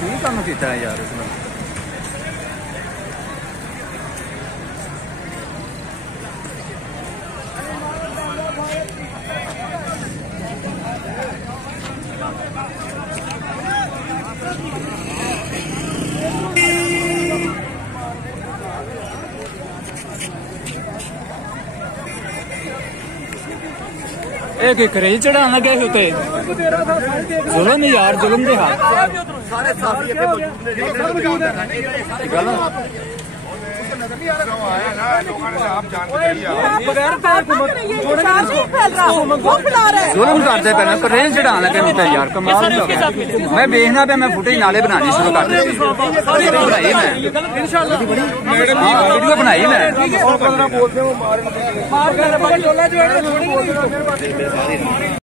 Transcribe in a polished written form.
की काम किया है यार इसमें। एक करेज चढ़ान लगे होते जुल्म यार, जुल्म दे हाथ सारे साथी जुल्म करते पहले करेज चढ़ान लगे होते यार, कमाल। मैं देखना पे मैं फुटेज नाले बनानी शुरू कर दी, बनाई मैं वीडियो बनाई मैं।